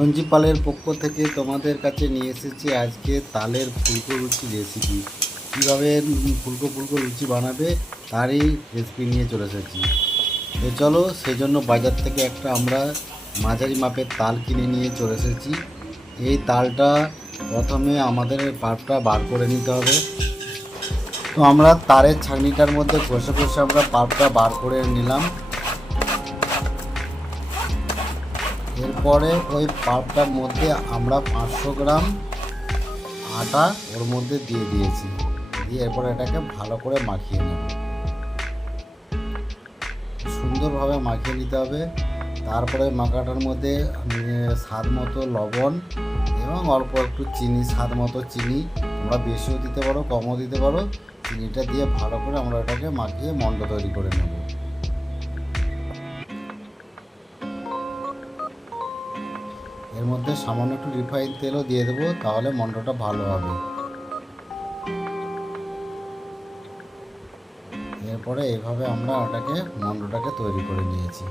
সঞ্জীব পালের পক্ষ থেকে তোমাদের কাছে নিয়ে এসেছি আজকে তালের ফুলকো লুচি রেসিপি কীভাবে ফুলকো ফুলকো লুচি বানাবে তারই রেসিপি নিয়ে চলে এসেছি। তো চলো সেই জন্য বাজার থেকে একটা আমরা মাঝারি মাপের তাল কিনে নিয়ে চলে এসেছি। এই তালটা প্রথমে আমাদের পাল্পটা বার করে নিতে হবে। তো আমরা তারের ছাঁকনিটার মধ্যে ঘষে ঘষে আমরা পাল্পটা বার করে নিলাম। এরপরে ওই পাল্পটার মধ্যে আমরা পাঁচশো গ্রাম আটা ওর মধ্যে দিয়ে দিয়েছি। দিয়ে এরপর এটাকে ভালো করে মাখিয়ে নেব। সুন্দরভাবে মাখিয়ে নিতে হবে। তারপরে মাখাটার মধ্যে স্বাদ মতো লবণ এবং অল্প একটু চিনি, স্বাদ মতো চিনি। তোমরা বেশিও দিতে পারো, কমও দিতে পারো। চিনিটা দিয়ে ভালো করে আমরা এটাকে মাখিয়ে মণ্ড তৈরি করে নেব। এর মধ্যে সামান্য একটু রিফাইন তেলও দিয়ে দেবো, তাহলে মন্ডটা ভালো হবে। এরপরে এভাবে আমরা ওটাকে, মন্ডটাকে তৈরি করে নিয়েছি।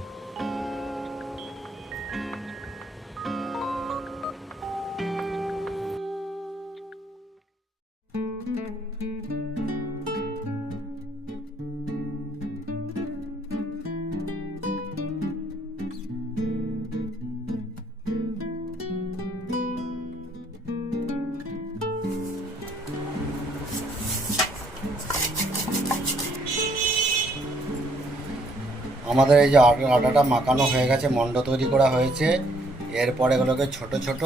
আমাদের এই যে আটাটা মাখানো হয়ে গেছে মণ্ড তৈরি করা হয়েছে এরপরে এগুলোকে ছোট ছোট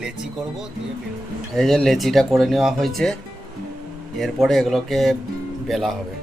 লেচি করব, দিয়ে। এই যে লেচিটা করে নেওয়া হয়েছে, এরপরে এগুলোকে বেলা হবে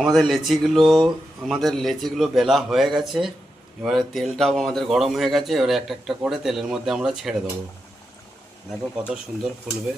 আমাদের লেচিগুলো আমাদের লেচিগুলো বেলা হয়ে গেছে। এবারে তেলটাও আমাদের গরম হয়ে গেছে। এবারে একটা একটা করে তেলের মধ্যে আমরা ছেড়ে দেবো। দেখো কত সুন্দর ফুলবে।